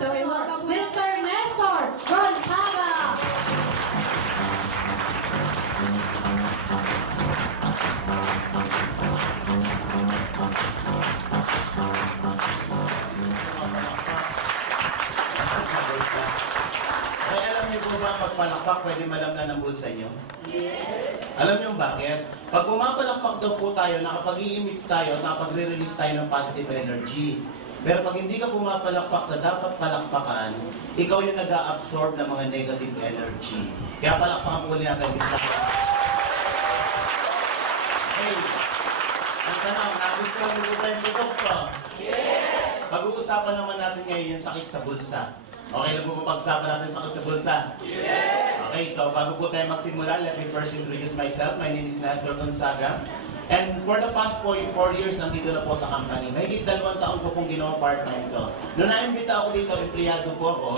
So, Mr. Nestor Gonzaga. Ay, alam niyo po ba, pag palakpak, pwede malamnan ng bulsa niyo? Yes. Alam niyo bakit? Pag pumapalakpak daw po tayo, nakapag-i-emit tayo, nakapag-re-release tayo ng positive energy. Pero pag hindi ka pumapalakpak sa dapat palakpakan, ikaw yung nag-a-absorb ng mga negative energy. Kaya palakpakan po natin ang isa. Okay. Ang tanong, nagustuhan mo po ba yung produkto? Yes! Pag-uusapan naman natin ngayon yung sakit sa bulsa. Okay na po ba pag-usapan natin sakit sa bulsa? Yes! Okay, so bago po tayo magsimula, let me first introduce myself. My name is Nestor Gonzaga. And for the past 4 years, nandito na po sa company. Mahigit 2 taon ko pong ginawa part-time to. Noong naimbita ako dito, empleyado po ako.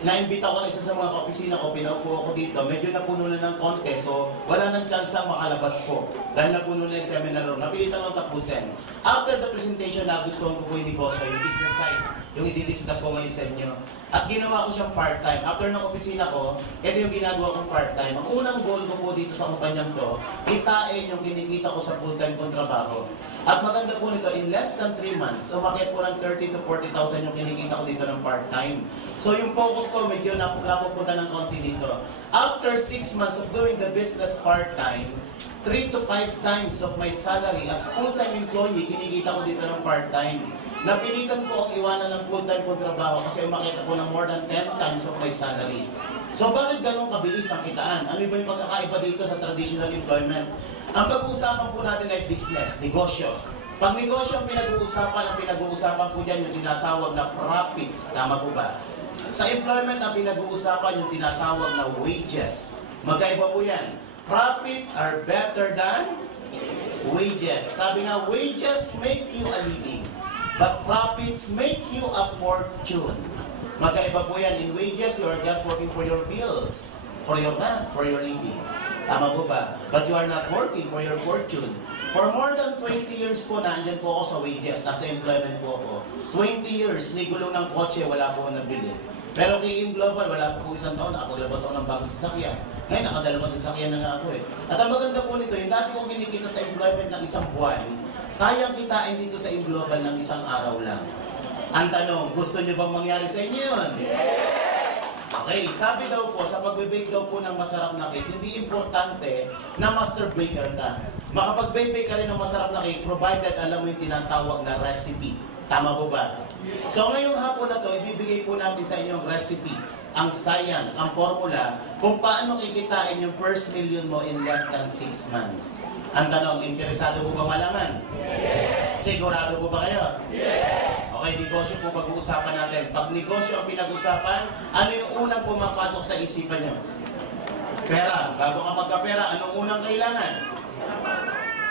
Naimbita ko na isa sa mga opisina ko, pinaupo ako dito. Medyo napuno na ng konti, so wala nang chance makalabas po. Dahil napuno na yung seminar room. Napilitan lang tapusin. After the presentation, nagustuhan ko po yung negosyo, yung business side, yung i-discuss ko ngayon sa inyo. At ginawa ko siyang part-time. After ng opisina ko, ito yung ginagawa kong part-time. Ang unang goal ko po dito sa kumpanyang to, kitain yung kinikita ko sa full-time kong trabaho. At maganda po nito, in less than 3 months, umakyat po ng 30,000 to 40,000 yung kinikita ko dito ng part-time. So yung focus ko, medyo napupunta ng konti dito. After 6 months of doing the business part-time, 3 to 5 times of my salary as full-time employee, kinikita ko dito ng part-time. Napilitan ko ang iwanan ng full-time kong trabaho kasi umakita ko ng more than 10 times of my salary. So bakit ganun kabilis ang kitaan? Ano ba yung pagkakaiba dito sa traditional employment? Ang pag-uusapan po natin ay business, negosyo. Pag negosyo ang pinag-uusapan po dyan yung tinatawag na profits. Tama po ba? Sa employment ang pinag-uusapan yung tinatawag na wages. Magkaiba po yan. Profits are better than wages. Sabi nga, wages make you a living. But profits make you a fortune. Magkaiba po yan. In wages, you are just working for your bills, for your rent, for your living. Tama po ba? But you are not working for your fortune. For more than 20 years po, naandyan po ako sa wages, nasa employment po ako. 20 years, nigulong ng kotse, wala po akong nabili. Pero kay In Global, wala po 1 taon, nakapaglabas ako ng bagong sasakyan. Ngayon, nakadalawang sasakyan na nga ako eh. At ang maganda po nito, yung dati kong kinikita sa employment ng 1 buwan, kayang kitain dito sa In Global ng 1 araw lang. Ang tanong, gusto niyo bang mangyari sa inyo yun? Yes! Okay, sabi daw po, sa pagbe-bake daw po ng masarap na cake, hindi importante na master baker ka. Makapag-bake ka rin ng masarap na cake, provided alam mo yung tinatawag na recipe. Tama po ba? So ngayong hapon na to, ibibigay po natin sa inyo ang recipe, ang science, ang formula, kung paano kikitain yung first million mo in less than 6 months. Ang tanong, interesado po ba malaman? Yes! Sigurado po ba kayo? Yes! Okay, negosyo po pag-uusapan natin. Pag negosyo ang pinag-usapan, ano yung unang pumapasok sa isipan nyo? Pera. Bago ka magkapera, anong unang kailangan?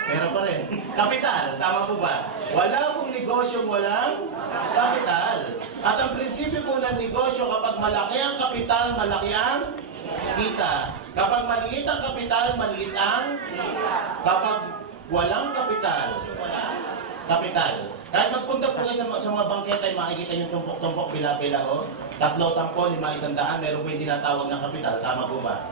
Pera pa rin. Kapital. Tama po ba? Wala pong negosyo, walang kapital. At ang prinsipyo po ng negosyo, kapag malaki ang kapital, malaki ang kita. Kapag maliit ang kapital, maliit ang kapag walang kapital, walang kapital. Kahit magpunta po kayo sa mga bangketa, ay makikita yung tumpok-tumpok, bila-bila o 3, 10, 5, 100, meron po yung tinatawag ng kapital. Tama po ba?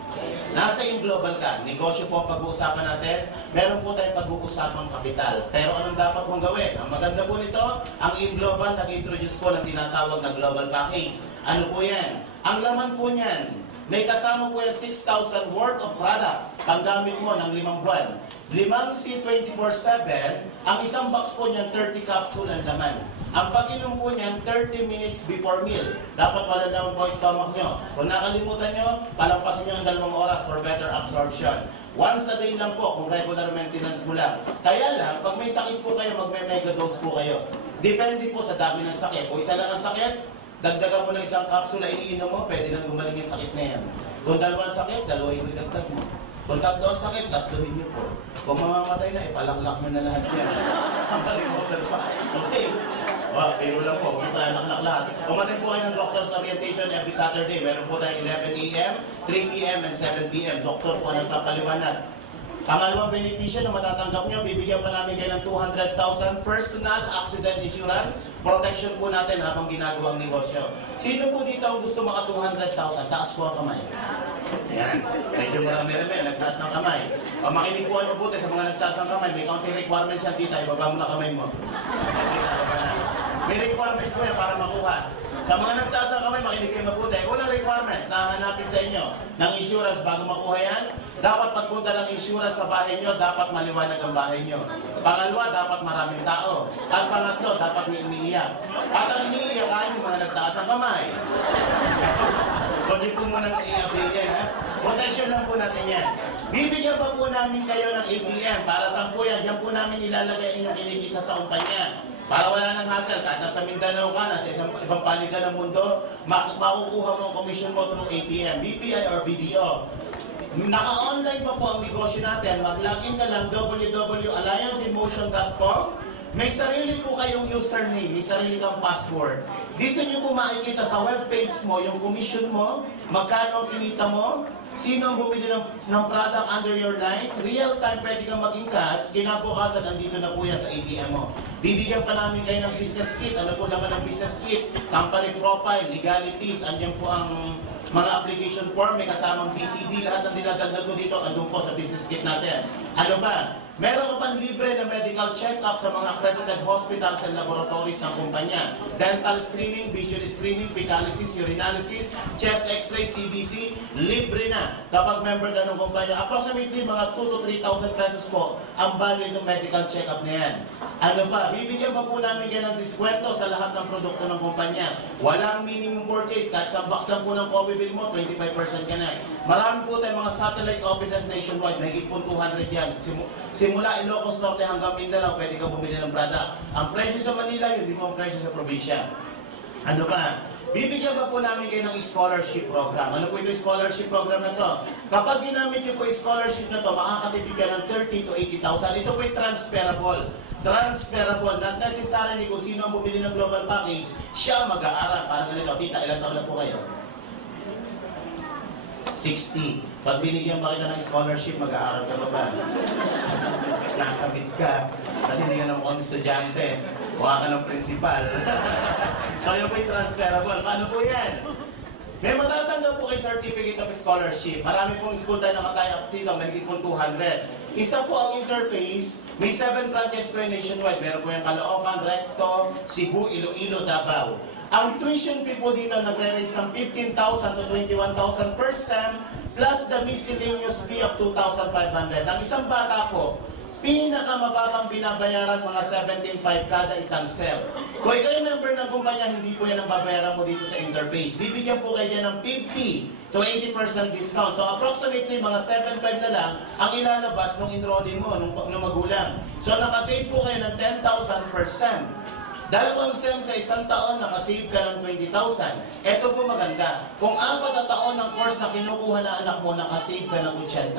Nasa In Global ka, negosyo po ang pag-uusapan natin, meron po tayong pag-uusapang kapital. Pero anong dapat mong gawin? Ang maganda po nito, ang In Global nag-introduce po ng tinatawag na Global Package. Ano po yan? Ang laman po niyan, may kasama po yung 6,000 worth of product. Panggamit mo ng 5 buwan. 5 C24/7, ang isang box po niyan, 30 capsule ang laman. Ang pag-inom po niyan, 30 minutes before meal. Dapat wala naman po ang stomach nyo. Kung nakalimutan nyo, palampasin nyo ng 2 oras for better absorption. Once a day lang po, kung regular maintenance mo lang. Kaya lang, pag may sakit po kayo, magme-mega dose po kayo. Depende po sa dami ng sakit. Kung isa lang ang sakit, dagdagan mo ng 1 capsule na iniinom mo, pwede nang gumaling yung sakit na yan. Kung 2 sakit, 2 yung idagdag mo. Kung 3 sakit, 3 nyo po. Kung mamamatay na, ipalaklak mo na lahat yan. Ang kalimutan pa. Okay. Well, pero lang po, huwag ipalaklak lahat. Kumatin po kayo ng doctor's orientation every Saturday. Meron po tayong 11 a.m., 3 p.m., and 7 p.m. Doktor po nagpapaliwanag. Pangalawang benepisyo na matatanggap nyo, bibigyan pa namin kayo ng 200,000 personal accident insurance. Protection po natin habang ginagawa ang negosyo. Sino po dito ang gusto maka 200,000? Taas po ang kamay. Ayan, medyo marami-rami, nagtaas ng kamay. O makinig po ang mabuti sa mga nagtaas ng kamay, may counting requirements yan, tita, ibaba mo na kamay mo. Tita, ibaba na. May requirements po yan para makuha. Sa mga nagtaas ng kamay, makinig kayo mabuti. Unang requirements na hanapin sa inyo ng insurance bago makuha yan, dapat pagpunta ng insurance sa bahay nyo, dapat maliwanag ang bahay nyo. Pangalawa, dapat maraming tao. At pangatlo, dapat may umiiyak. At ang iniiyakan yung mga nagtaas ng kamay. Huwag niyo po munang i-appeal yan, ha? Protection lang po natin yan. Bibigyan pa po namin kayo ng ATM. Para saan po yan? Diyan po namin ilalagay inyong kinikita sa kumpanya. Para wala nang hassle, kahit nasa Mindanao ka, nasa ibang paligan ng mundo, makukuha mo ang commission mo through ATM, BPI or BDO. Naka-online pa po ang negosyo natin. Mag-login ka lang www.allianceinmotion.com. May sarili po kayong username, may sarili kang password. Dito nyo po makikita sa webpage mo yung commission mo, magkano ang kinita mo, sino ang bumili ng product under your line, real time pwede kang maging cash, kinabukasan nandito na po yan sa ATM mo. Bibigyan pa namin kayo ng business kit. Ano po naman ang business kit? Company profile, legalities, andyan po ang mga application form, may kasamang BCD, lahat ng dinadagdag ko dito, andun po sa business kit natin. Ano pa? Meron ka pang libre na medical check-up sa mga accredited hospitals and laboratories ng kumpanya. Dental screening, visual screening, fecalysis, urinalysis, chest x-ray, CBC, libre na kapag member ka ng kumpanya. Approximately mga 2,000 to 3,000 pesos po ang value ng medical check-up na yan. Ano pa? Bibigyan pa po namin kayo ng diskwento sa lahat ng produkto ng kumpanya. Walang minimum purchase. Kahit sa box lang po ng coffee bill mo, 25% ka na. Marami po tayong mga satellite offices nationwide. Mahigit po 200 yan. Simula Ilocos Norte hanggang Mindanao, pwede ka bumili ng product. Ang presyo sa Manila, yun, hindi po ang presyo sa probinsya. Ano pa? Bibigyan pa po namin kayo ng scholarship program. Ano po yung scholarship program na to? Kapag ginamit niyo po yung scholarship na to, makakatipid ka ng 30 to 80,000. Ito po yung transferable. Transferable. Not necessarily kung sino ang bumili ng global package, siya mag-aaral. Parang ganito. Tita, ilang taon na po kayo? 60. Pag binigyan pa kita ng scholarship, mag-aaral ka ba ba? Nasabit ka. Kasi hindi ka na mukhang estudyante. Mukha ka ng principal. So yun po yung transferable. Paano po yan? May matatanggap po kay Certificate of Scholarship. Marami pong school tayo nakatay up dito. Mahigit pong 200. Isa po ang interface. May 7 branches po nationwide. Meron po yung Caloocan, Recto, Cebu, Iloilo, Davao. Ang tuition fee po dito nagre-range ng 15,000 to 21,000 per sem plus the miscellaneous fee of 2,500. Ang isang bata po, pinakamababang binabayaran mga 17,500 kada isang sem. Kung ikaw yung member ng kumpanya, hindi po yan ang babayaran mo dito sa interface. Bibigyan po kayo ng 50 to 80% discount. So approximately mga 7,500 na lang ang ilalabas ng enrollee mo, nung magulang. So nakasave po kayo ng 10,000 per sem. Dalawang SEM sa isang taon, nakasave ka ng 20,000. Ito po maganda. Kung 4 na taon ng course na kinukuha na anak mo, nakasave ka ng 80,000.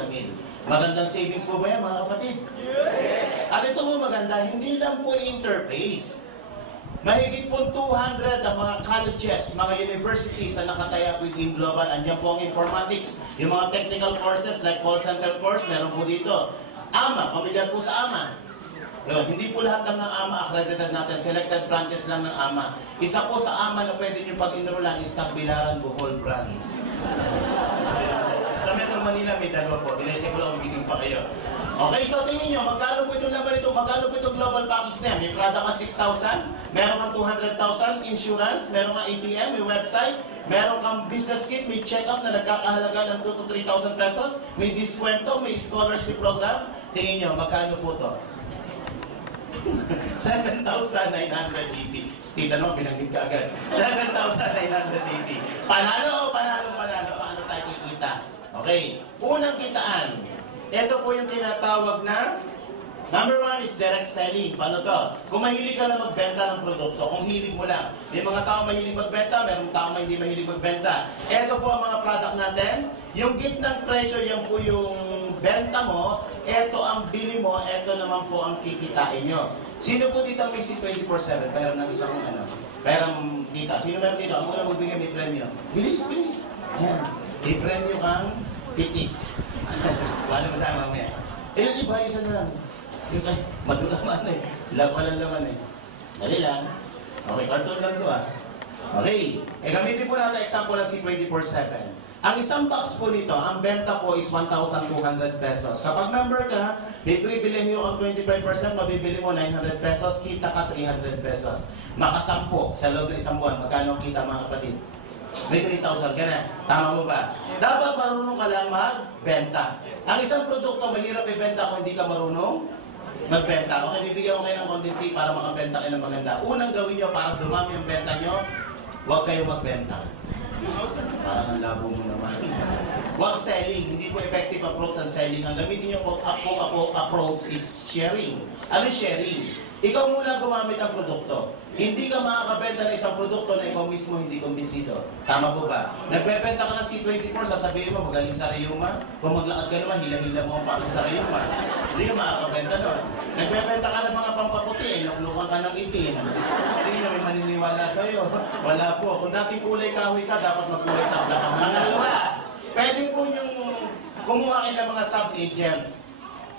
Magandang savings po ba yan, mga kapatid? Yes! At ito po maganda, hindi lang po interface. Mahigit po 200 ang mga colleges, mga universities na nakataya with Team Global. Andiyan po ang informatics, yung mga technical courses like call center course, meron po dito. AMA, pamilyar po sa AMA. Yun, hindi po lahat lang ng AMA accredited natin, selected branches lang ng AMA. Isa po sa AMA na pwede nyo pag-enrollan is Tagbilaran, Bohol branch. Sa Metro Manila may dalawa po, dinecheck ko lang kung gising pa kayo. Okay, so tingin nyo, magkano po itong laman ito? Magkano po itong global package na yan? May product ka 6,000, meron kang 200,000 insurance, meron kang ATM, may website, meron kang business kit, may check-up na nagkakahalaga ng 2,000 to 3,000 pesos, may diskwento, may scholarship program. Tingin nyo, magkano po ito? 7,980. Tita naman, binanggit ka agad. 7,980. Panalo o panalo? Paano tayo kikita? Okay. Unang kitaan. Ito po yung tinatawag na number 1 is direct selling. Paano to? Kung mahilig ka lang magbenta ng produkto, kung hilig mo lang. May mga tao mahilig magbenta, mayroong tao hindi mahilig magbenta. Ito po ang mga product natin. Yung gitnang presyo, yan po yung benta mo, ito ang bili mo, ito naman po ang kikitain nyo. Sino po dito may C24/7? Pero ng isang perang tita. Sino meron dito? Ang muna magbigay may premyo. Bilis. Ayan. May premyo kang pitik. Paano masama mo yan? Eh, yung iba, isa na lang. Yung kasi, madulaman eh. Walang laman eh. Dali lang. Okay, cartoon lang to ah. Okay. Eh, gamitin po natin example ng C24/7. Ang isang box po nito, ang benta po is 1,200 pesos. Kapag member ka, may pribilehiyo ang 25%, mabibili mo 900 pesos, kita ka 300 pesos. Makasampo sa loob ng isang buwan, magkano ang kita mga kapatid? May 3,000 ka na. Tama mo ba? Dapat marunong ka lang magbenta. Ang isang produkto, mahirap ibenta kung hindi ka marunong magbenta. Okay, bibigyan ko kayo ng konting tip para makabenta kayo ng maganda. Unang gawin nyo para dumami ang benta nyo, huwag kayo magbenta. Parang ang labo mo naman. Huwag selling. Hindi po effective approach ang selling. Ang gamitin nyo po approach is sharing. Ano sharing? Ikaw muna gumamit ang produkto. Hindi ka makakabenta ng isang produkto na ikaw mismo hindi kumbinsido. Tama po ba? Nagbebenta ka ng C24, sasabihin mo magaling sa rayuma. Kung maglakad ka naman, hila-hila mo ang pangit sa rayuma. Hindi ka makakabenta nun. Nagbebenta ka ng mga pampaputi, luklukan ka ng itim. Hindi na may maniniwala sa'yo. Wala po. Kung dating kulay kahoy ka, dapat magkulay tabla ka. Mga pwede po yung kumuha kayo ng mga sub-agent.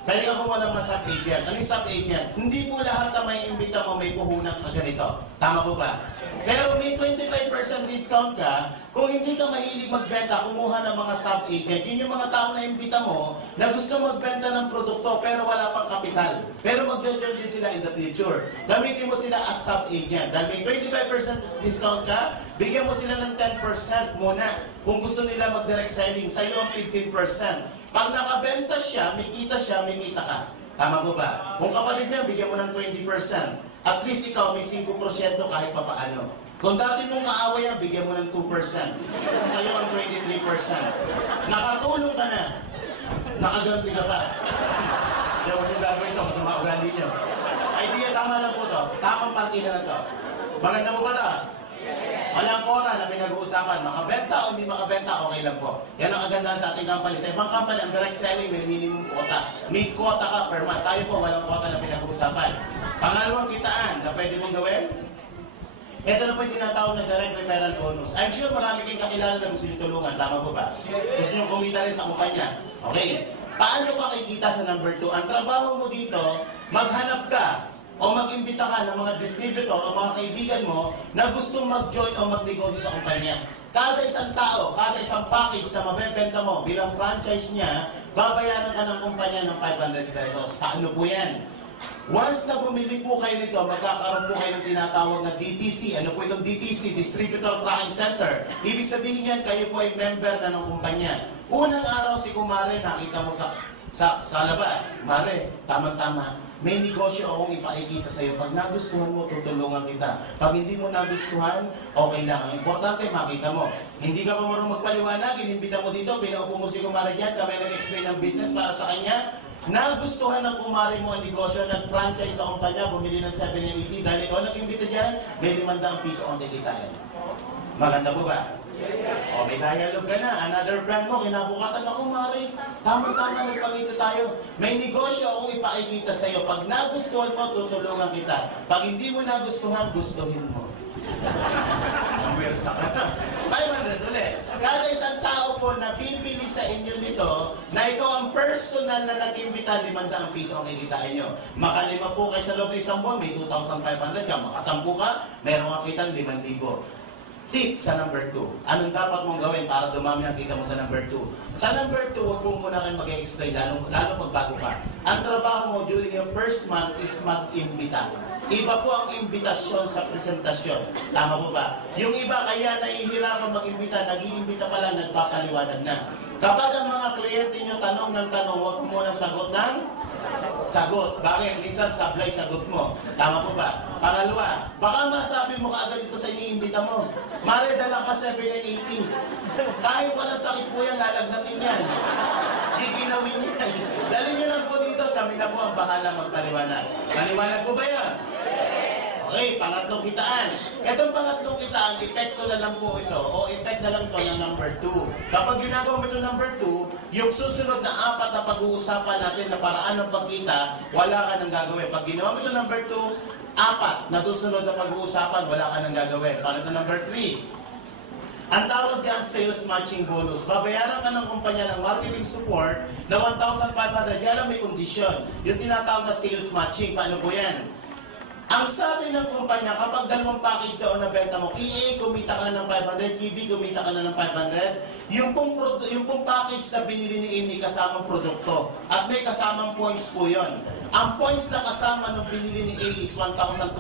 Pwede ka kumuha ng mga sub-agent. Ano yung sub-agent? Hindi po lahat na may imbita mo may puhunan ka ganito. Tama po ba? Pero may 25% discount ka. Kung hindi ka mahilig magbenta, kumuha ng mga sub-agent. Yun yung mga tao na imbita mo na gusto magbenta ng produkto pero wala pang kapital. Pero mag-join din sila in the future. Gamitin mo sila as sub-agent. Dahil may 25% discount ka, bigyan mo sila ng 10% muna. Kung gusto nila mag-direct selling, sa'yo ang 15%. Pag nakabenta siya, may kita ka. Tama po ba? Kung kapatid niya, bigyan mo ng 20%. At least ikaw may 5% kahit pa paano. Kung dati mong kaaway yan, bigyan mo ng 2%. Sa'yo ang 23%. Nakatulong ka na. Nakaganti ka pa. Hindi mo yung gagawin ito, masama ugali niyo. Idea, tama lang po to. Tamang partida na to. Maganda mo ba ito? Walang quota na pinag-uusapan. Makabenta o hindi makabenta, okay lang po. Yan ang kagandahan sa ating company. Sa ibang company, ang direct selling may minimum quota. May quota ka per month. Tayo po, walang quota na pinag-uusapan. Pangalawang kitaan na pwede mong gawin, ito na po yung tinatawag na direct referral bonus. I'm sure marami kayong kakilala na gusto nyo tulungan. Tama po ba? Gusto nyo kumita rin sa kumpanya. Okay. Paano ka kikita sa number 2? Ang trabaho mo dito, maghanap ka o mag-imbita ka ng mga distributor o mga kaibigan mo na gusto mag-join o magnegosyo sa kumpanya. Kada isang tao, kada isang package na mabebenta mo bilang franchise niya, babayaran ka ng kumpanya ng 500 pesos. Paano po yan? Once na bumili po kayo nito, magkakaroon po kayo ng tinatawag na DTC. Ano po itong DTC? Distributor Tracking Center. Ibig sabihin yan, kayo po ay member na ng kumpanya. Unang araw si Kumare, nakita mo sa labas. Mare, tama-tama. May negosyo akong ipakikita sa iyo. Pag nagustuhan mo, tutulungan kita. Pag hindi mo nagustuhan, okay lang. Ang importante, makita mo. Hindi ka pa marunong magpaliwanag, inimbita mo dito, pinaupo mo si Kumare dyan, kami nag-explain ng business para sa kanya. Nagustuhan ng Kumare mo ang negosyo, nag-franchise sa kumpanya, bumili ng 780, dahil ikaw nag-imbita dyan, may 500 piso ang kikitain. Maganda po ba? O, may dialogue ka na. Another brand mo, kinabukasan ako, Mari. Tama-tama, nagpakita tayo. May negosyo akong ipakikita sa iyo. Pag nagustuhan mo, tutulungan kita. Pag hindi mo nagustuhan, gustuhin mo. Pwersa ka na. 500 ulit. Kada isang tao po na pipili sa inyo nito, na ikaw ang personal na nag-imbita, 500 piso ang kikitain nyo. Makalima po kayo sa loob ng isang buwan, may 2,500 ka. Makasampu ka, meron kang kitang 5,000. Tip sa number 2. Anong dapat mong gawin para dumami ang kita mo sa number 2? Sa number 2, huwag mo muna kayo mag-explain, lalo pag bago ka. Ang trabaho mo during your first month is mag-imbita. Iba po ang imbitasyon sa presentasyon. Tama po ba? Yung iba kaya nahihirapan mag-imbita, nag-iimbita pa lang, nagpapaliwanag na. Kapag ang mga kliyente nyo tanong ng tanong, huwag mo munang sagot ng sagot. Bakit? Minsan sablay sagot mo. Tama po ba? Pangalawa, baka masabi mo kaagad ito sa iniimbita mo. Mare, dala ka 780. Kahit walang sakit po yan, lalagnatin yan. Giginawin niya. Dali nyo lang po dito, kami na po ang bahala magpaliwanag. Paliwanag po ba yan? Okay, pangatlong kitaan. Itong pangatlong kitaan, epekto na lang po ito, o effect na lang ito ng number 2. Kapag ginagawa mo ito number 2, yung susunod na 4 na pag-uusapan natin na paraan ng pagkita, wala ka nang gagawin. Pag ginawa mo ito number 2, 4 na susunod na pag-uusapan, wala ka nang gagawin. Paano ito number 3? Ang tawag diyan sales matching bonus. Babayaran ka ng kumpanya ng marketing support na 1,500. Yan ang may kondisyon. Yung tinatawag na sales matching. Paano po yan? Ang sabi ng kumpanya, kapag dalawang package o nabenta mo, EA kumita ka na ng 500, KB kumita ka na ng 500, yung pong package na binili ni Amy kasamang produkto. At may kasamang points po yon. Ang points na kasama ng binili ni A is 1,200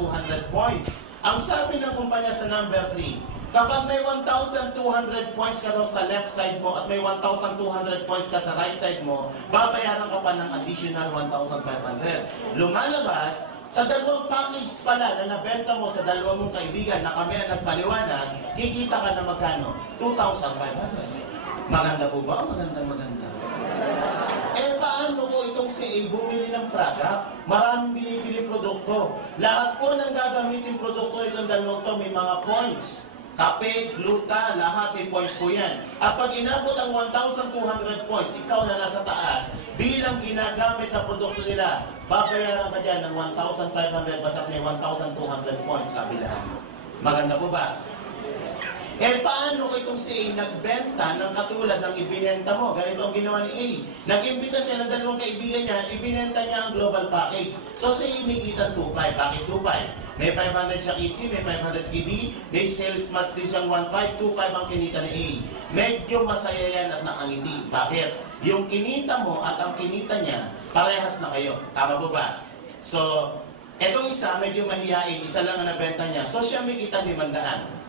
points. Ang sabi ng kumpanya sa number 3, kapag may 1,200 points ka daw sa left side mo at may 1,200 points ka sa right side mo, babayaran ka pa ng additional 1,500. Lumalabas, sa dalawang package pala na nabenta mo sa dalawang mong kaibigan na kami ang nagpaliwanag, kikita ka na magkano? 2,500. Maganda po ba? Maganda. Eh paano ko itong si A bumili ng product? Maraming binibili produkto. Lahat po ng gagamitin produkto itong dalawang to may mga points. Kape, gluta, lahat may points po yan. At pag inabot ang 1,200 points, ikaw na nasa taas, bilang ginagamit na produkto nila, babayaran ka dyan ng 1,500 basta may 1,200 points kabilaan. Maganda po ba? Eh paano ko itong si A nagbenta ng katulad ng ibinenta mo? Ganito ang ginawa ni A. Nag-imbita siya ng dalawang kaibigan niya, ibinenta niya ang global package. So si A nakita 2,500. Bakit 2,500? May 500 siya KC, may 500 KD, may sales match din siyang 1,500, 2,500 ang kinita ni A. Medyo masaya yan at nakangiti. Bakit? Yung kinita mo at ang kinita niya, parehas na kayo. Tama po ba? So, etong isa, medyo mahihain, isa lang ang nabenta niya. So siya may kita 500.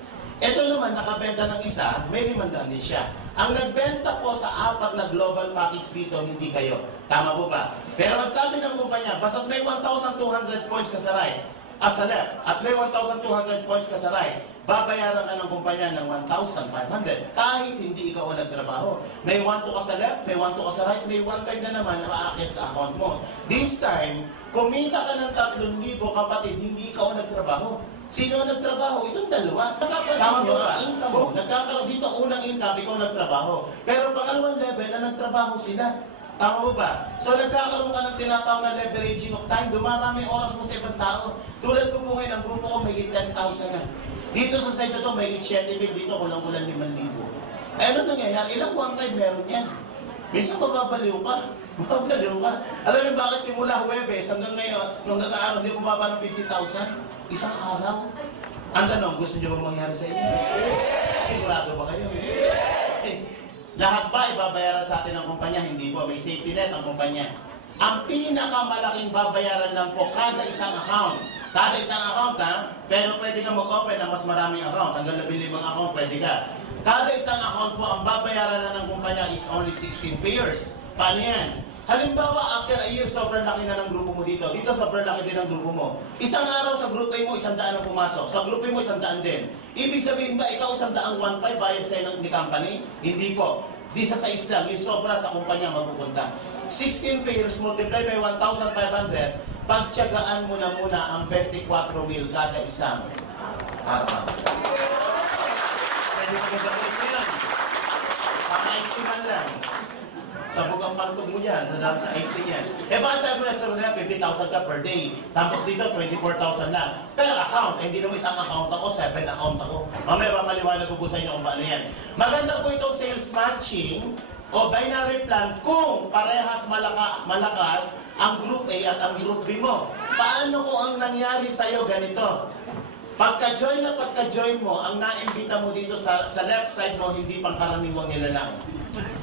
Ito naman, nakabenta ng isa, may 500 din siya. Ang nagbenta po sa 4 na global package dito, hindi kayo. Tama po ba? Pero ang sabi ng kumpanya, basta may 1,200 points ka sa right, sa left, at may 1,200 points ka sa right, babayaran ka ng kumpanya ng 1,500. Kahit hindi ikaw ang nagtrabaho. May 1,2 ka sa left, may 1,2 ka sa right, may 1,500 na naman na maakit sa account mo. This time, kumita ka ng 3,000 kapatid, hindi ikaw ang nagtrabaho. Sino ang nagtrabaho? Itong dalawa. Nakapansin nyo, ang income mo, nagkakaroon dito unang income, ikaw nagtrabaho. Pero pangalawang level na nagtrabaho sila. Tama mo ba? So nagkakaroon ka ng tinatawag na leveraging of time. Dumarami oras mo sa ibang tao. Tulad ko po ngayon, ang grupo ko may 10,000 na. Dito sa side na to, may 7,000. Dito kulang-kulang 5,000. Eh ano nangyayari? Ilang 1,500 meron yan? Minsan mababaliw ka. Mababaliw ka. Alam niyo bakit simula Huwebes hanggang ngayon, nung araw, hindi mo baba ng 50,000? Isang araw. Ang tanong, gusto niyo ba mangyari sa inyo? Sigurado ba kayo? Lahat ba ibabayaran sa atin ng kumpanya? Hindi po. May safety net ang kumpanya. Ang pinakamalaking babayaran lang po kada isang account. Kada isang account ha, pero pwede ka mag-open ng mas maraming account. Hanggang 15 account pwede ka. Kada isang account po, ang babayaran na ng kumpanya is only 16 payers. Paano yan? Halimbawa, after a year, sobrang laki na ng grupo mo dito. Dito, sobrang laki din ng grupo mo. Isang araw sa group A mo, 100 ang pumasok. Sa group A mo, 100 din. Ibig sabihin ba, ikaw 100 ang 1,500 bayad sa'yo ng company? Hindi po. Di sa size lang, yung sobra sa kumpanya mapupunta. 16 payers multiply by 1,500, pagtyagaan mo na muna ang 24,000 kada isang araw. Pwede ko ba sa inyo yan? Pang-estiman lang. Sabog ang pantog mo dyan, nadami na ice yan. Eh baka sabi mo na sa nila, 50,000 ka per day. Tapos dito, 24,000 lang. Per account, hindi naman isang account ako, 7 account ako. Mamaya papaliwanag ko po sa inyo kung paano yan. Maganda po itong sales matching o binary plan kung parehas malakas ang group A at ang group B mo. Paano kung ang nangyari sa'yo ganito? Pagka-join mo, ang naimbita mo dito sa left side mo, hindi pangkaraniwang nilalang.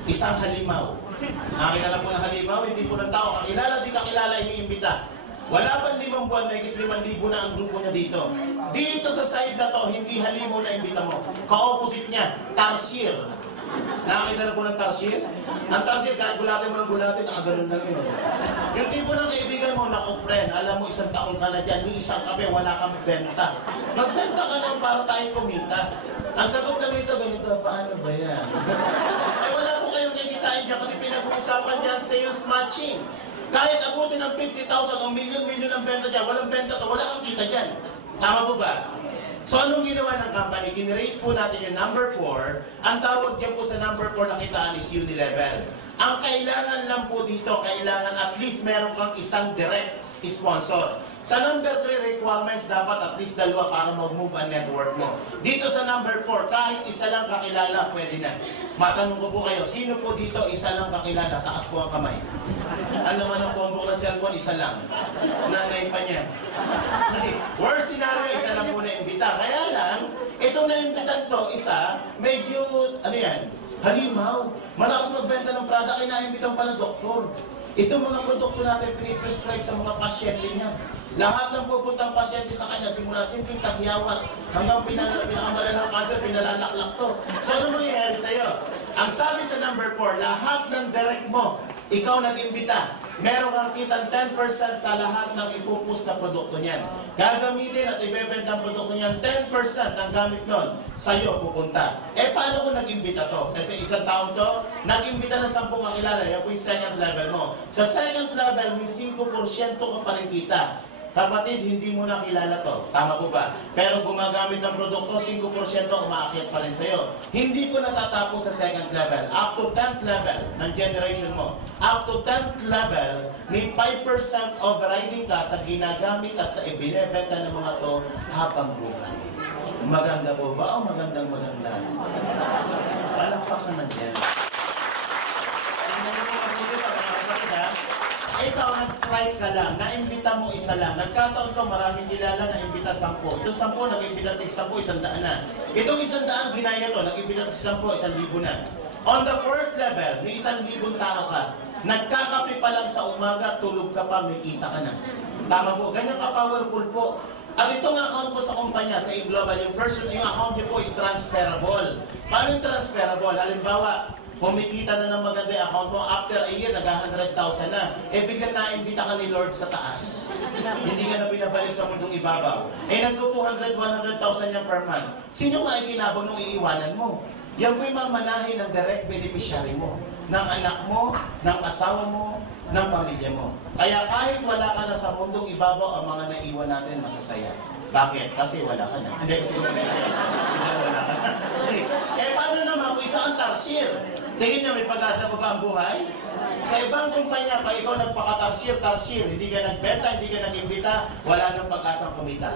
Isang halimaw. Nakakilala po ng halimaw, hindi po ng tao. Kakilala, di kakilala, iniimbita. Wala pang 5 buwan, may 5,000 na ang grupo niya dito. Dito sa side na to, hindi halimaw na imbita mo. Ka-opposite niya, tarsier. Nakakilala po ng tarsier? Ang tarsier, kahit gulatin mo ng gulatin, nakaganon lang yun. Yung tipo ng kaibigan mo, naku friend, alam mo, 1 taon ka na dyan, ni isang kape, wala kang benta. Magbenta ka lang para tayo kumita. Ang sagot lang nito, ganito, paano ba yan? Ay wala po kayong kikitain dyan kasi pinag-uusapan dyan sales matching. Kahit abutin ng 50,000 o milyon-milyon ang benta dyan, walang benta to, wala kang kita dyan. Tama po ba? So anong ginawa ng company? Kinrate po natin yung number 4. Ang tawag dyan po sa number 4 na kitaan is unilevel. Ang kailangan lang po dito, kailangan at least meron kang isang direct sponsor. Sa number 3 requirements, dapat at least 2 para mag-move ang network mo. Dito sa number 4, kahit isa lang kakilala, pwede na. Matanong ko po kayo, sino po dito isa lang kakilala? Taas po ang kamay. Ano naman ang combo ng cellphone? Isa lang. Nanay pa niya. Worst scenario, isa lang po na-imbita. Kaya lang, itong na-imbitan to, isa, medyo, ano yan, halimaw. Malakas magbenta ng product, ay na-imbitan pala doktor. Itong mga produkto natin piniprescribe sa mga pasyente niya. Lahat ng pupuntang pasyente sa kanya, simula simpleng tagyawat hanggang pinakamalalang cancer, pinalalaklak to. So ano mangyayari sa'yo? Ang sabi sa number 4, lahat ng direct mo, ikaw nag-imbita. Meron kang kitang 10% sa lahat ng ipupus na produkto niyan. Gagamitin at ibebenta ang produkto niyan, 10% ng gamit nun sa'yo pupunta. Eh, paano kung nag-imbita to? Kasi isang taon to, nag-imbita ng 10 kakilala, yan po yung second level mo. Sa second level, may 5% ka pa rin kita. Kapatid, hindi mo na kilala to. Tama po ba? Pero gumagamit ng produkto, 5% umaakyat pa rin sa'yo. Hindi ko natatapos sa second level. Up to 10th level ng generation mo. Up to 10th level, may 5% overriding ka sa ginagamit at sa ibinebenta ng mga to habang buhay. Maganda po ba? O magandang maganda? Palakpak naman yan. Ikaw, nag-try ka lang, naimbita mo isa lang. Nagkataon to, maraming kilala, naimbita 10. Itong 10, nag-imbita 10, 100 na. Itong 100, ginaya to, nag-imbita 10, 1,000 na. On the 4th level, may 1,000 tao ka. Nagkakape pa lang sa umaga, tulog ka pa, may kita ka na. Tama po, ganyan ka-powerful po. At itong account po sa kumpanya, sa global, yung account niyo po is transferable. Paano yung transferable? Halimbawa, kumikita na ng maganda yung account mo, after a year, nag-100,000 na. Eh, biglang naimbita ka ni Lord sa taas. Hindi ka na pinabalik sa mundong ibabaw. Eh, nagto-200,000, 100,000 yan per month. Sino nga ikinabang nung iiwanan mo? Yan po yung mamanahin ng direct beneficiary mo, ng anak mo, ng asawa mo, ng pamilya mo. Kaya kahit wala ka na sa mundong ibabaw, ang mga naiwan natin masasaya. Bakit? Kasi wala ka na. Hindi, kasi wala ka na. Eh, paano naman kung isa ang tarsier? Tingin niya, may pag-asa pa ba ang buhay? Sa ibang kumpanya, pa ikaw nagpaka-tarsier, hindi ka nagbenta, hindi ka nag-imbita, wala nang pag-asang kumita.